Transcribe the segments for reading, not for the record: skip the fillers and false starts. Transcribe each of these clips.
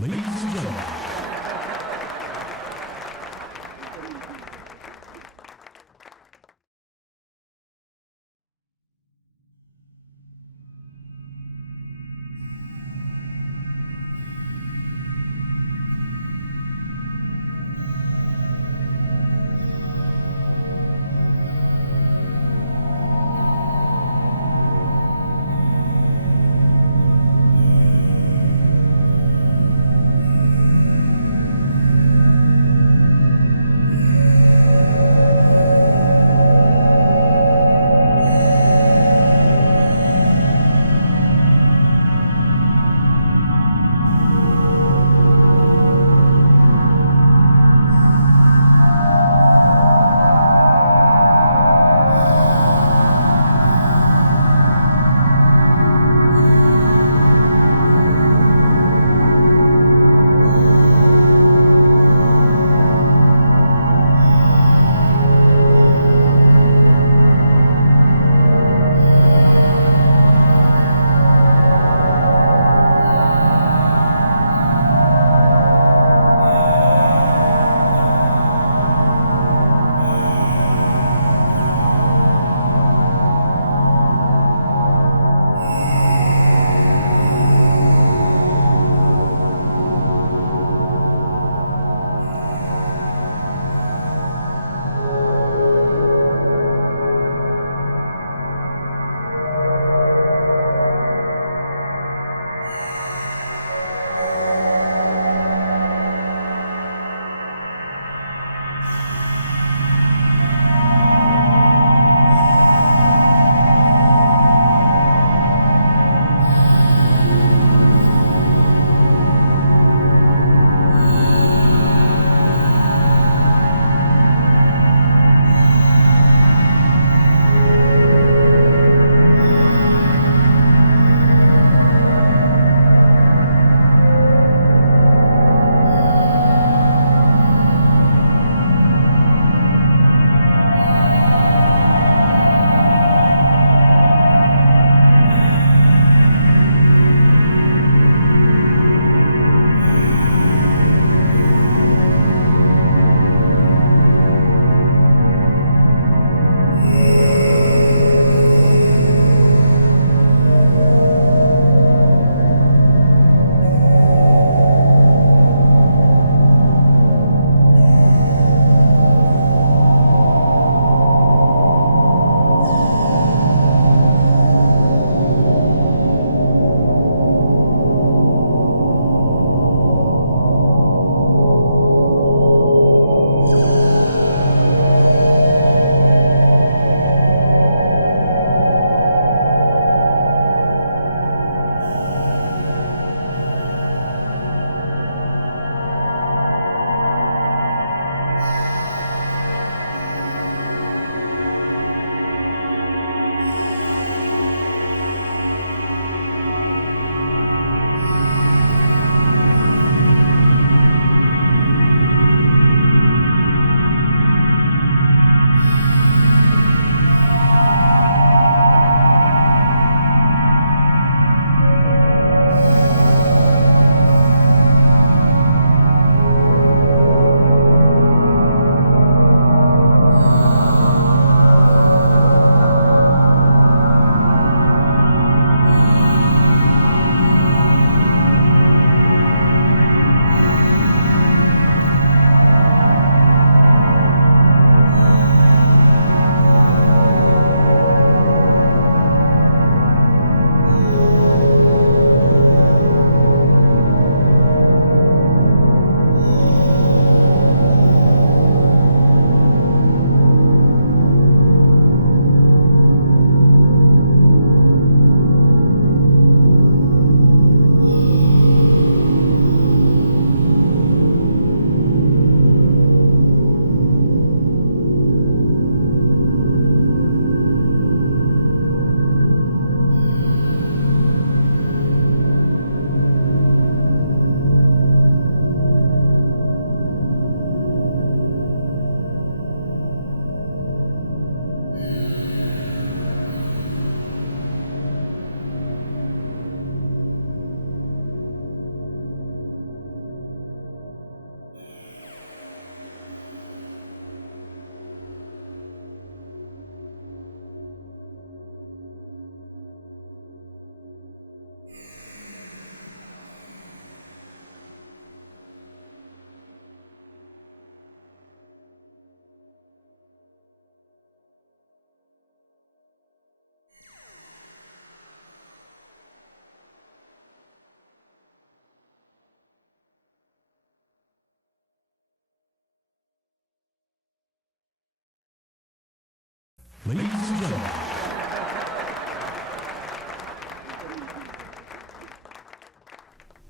Ladies and gentlemen,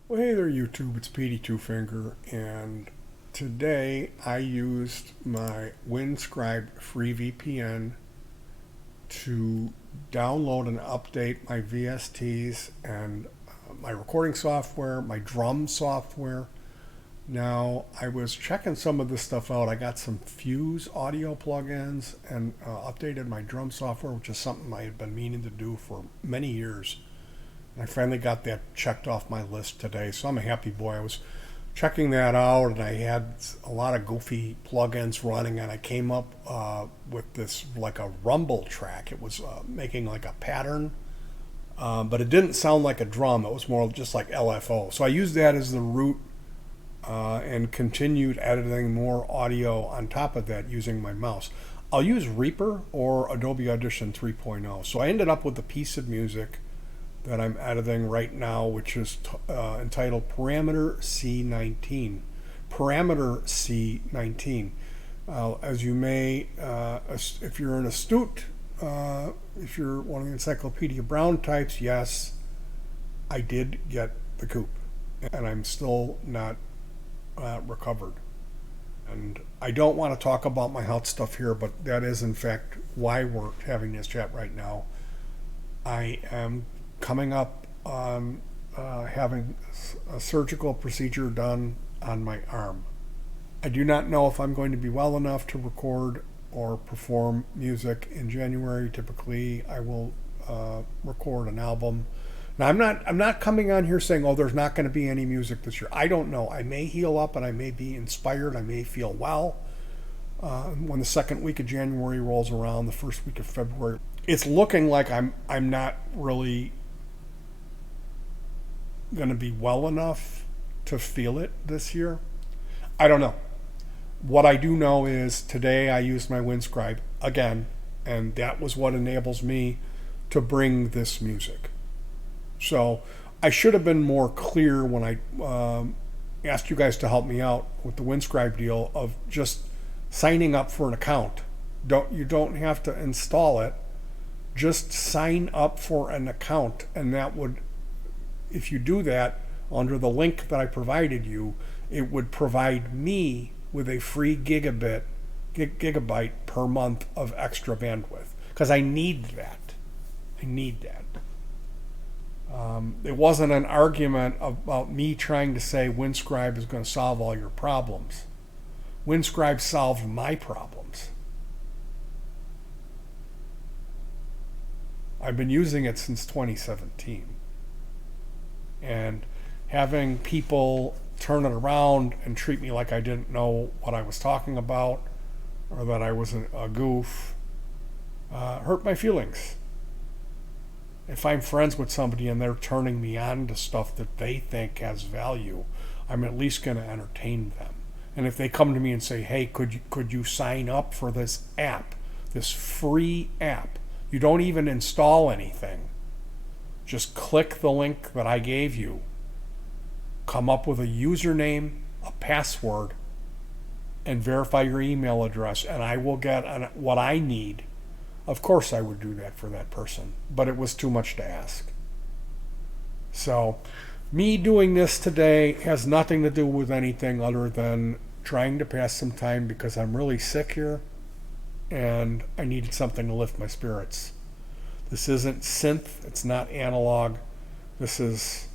Well, hey there, YouTube. It's Petey Two Finger, and today I used my WinScribe free VPN to download and update my VSTs and my recording software, my drum software. Now, I was checking some of this stuff out. I got some Fuse audio plugins and updated my drum software, which is something I had been meaning to do for many years. I finally got that checked off my list today, so I'm a happy boy. I was checking that out, and I had a lot of goofy plugins running, and I came up with this like a rumble track. It was making like a pattern, but it didn't sound like a drum. It was more just like LFO. So I used that as the root and continued editing more audio on top of that using my mouse. I'll use Reaper or Adobe Audition 3.0. So I ended up with a piece of music that I'm editing right now, which is entitled Parameter C19. Parameter C19. As you may, if you're an astute, if you're one of the Encyclopedia Brown types, yes, I did get the coop, and I'm still not recovered. And I don't want to talk about my health stuff here, but that is in fact why we're having this chat right now. I am coming up on having a surgical procedure done on my arm. I do not know if I'm going to be well enough to record or perform music in January. Typically, I will record an album. Now, I'm not coming on here saying, "Oh, there's not going to be any music this year." I don't know. I may heal up and I may be inspired. I may feel well when the second week of January rolls around. The first week of February, it's looking like I'm not really going to be well enough to feel it this year. I don't know. What I do know is today I used my WinScribe again, and that was what enables me to bring this music. So I should have been more clear when I asked you guys to help me out with the WinScribe deal of just signing up for an account. You don't have to install it. Just sign up for an account, and that would, if you do that under the link that I provided you, it would provide me with a free gigabyte per month of extra bandwidth, because I need that. I need that. It wasn't an argument about me trying to say WinScribe is going to solve all your problems. WinScribe solved my problems. I've been using it since 2017. And having people turn it around and treat me like I didn't know what I was talking about or that I was a goof hurt my feelings. If I'm friends with somebody and they're turning me on to stuff that they think has value, I'm at least going to entertain them. And if they come to me and say, "Hey, could you sign up for this app, this free app? You don't even install anything. Just click the link that I gave you, come up with a username, a password, and verify your email address, and I will get what I need." Of course I would do that for that person, but it was too much to ask. So me doing this today has nothing to do with anything other than trying to pass some time because I'm really sick here and I needed something to lift my spirits. This isn't synth, it's not analog. This is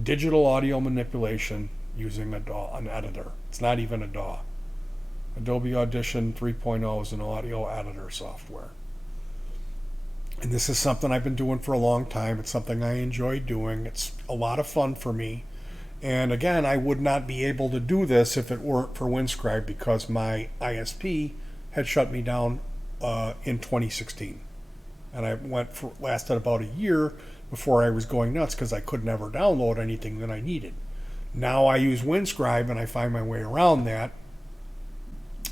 digital audio manipulation using an editor. It's not even a DAW. Adobe Audition 3.0 is an audio editor software. And this is something I've been doing for a long time. It's something I enjoy doing. It's a lot of fun for me. And again, I would not be able to do this if it weren't for WinScribe because my ISP had shut me down in 2016. And I lasted about a year before I was going nuts because I could never download anything that I needed. Now I use WinScribe and I find my way around that.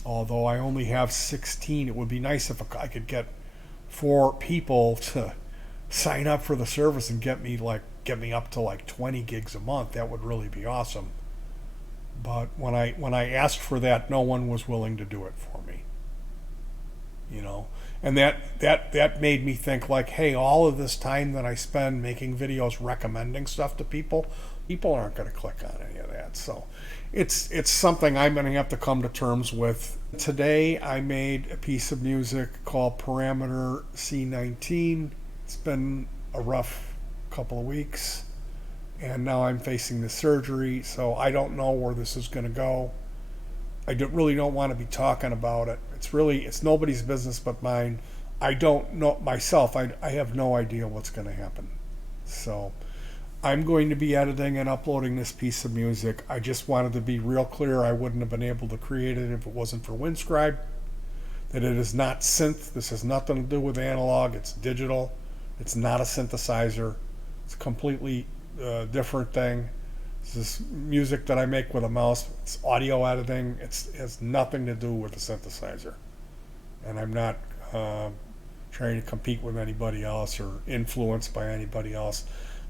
Although I only have 16, it would be nice if I could get 4 people to sign up for the service and get me up to like 20 gigs a month. That would really be awesome. But when I asked for that, no one was willing to do it for me. You know, and that made me think like, hey, all of this time that I spend making videos recommending stuff to people, People aren't going to click on any of that. So it's something I'm going to have to come to terms with. Today I made a piece of music called Parameter C19. It's been a rough couple of weeks, and now I'm facing the surgery, so I don't know where this is going to go. Really don't want to be talking about it. It's nobody's business but mine. I don't know myself. I have no idea what's going to happen. So I'm going to be editing and uploading this piece of music. I just wanted to be real clear. I wouldn't have been able to create it if it wasn't for Windscribe. That it is not synth. This has nothing to do with analog. It's digital. It's not a synthesizer. It's a completely different thing. This is music that I make with a mouse. It's audio editing. It has nothing to do with the synthesizer. And I'm not trying to compete with anybody else or influenced by anybody else.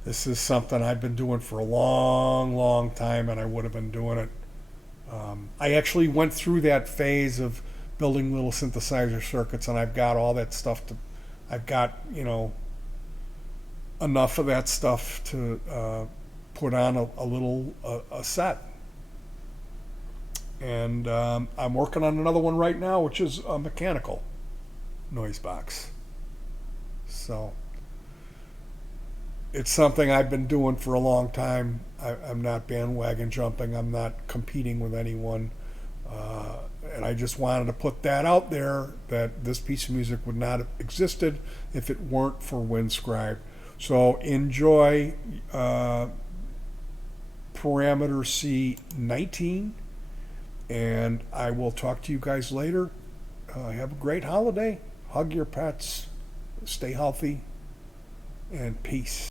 This is something I've been doing for a long, long time, and I would have been doing it. I actually went through that phase of building little synthesizer circuits, and I've got all that stuff I've got, enough of that stuff to put on a little set. And I'm working on another one right now, which is a mechanical noise box. So it's something I've been doing for a long time. I'm not bandwagon jumping. I'm not competing with anyone. And I just wanted to put that out there, that this piece of music would not have existed if it weren't for Windscribe. So enjoy Parameter C19, and I will talk to you guys later. Have a great holiday. Hug your pets. Stay healthy. And peace.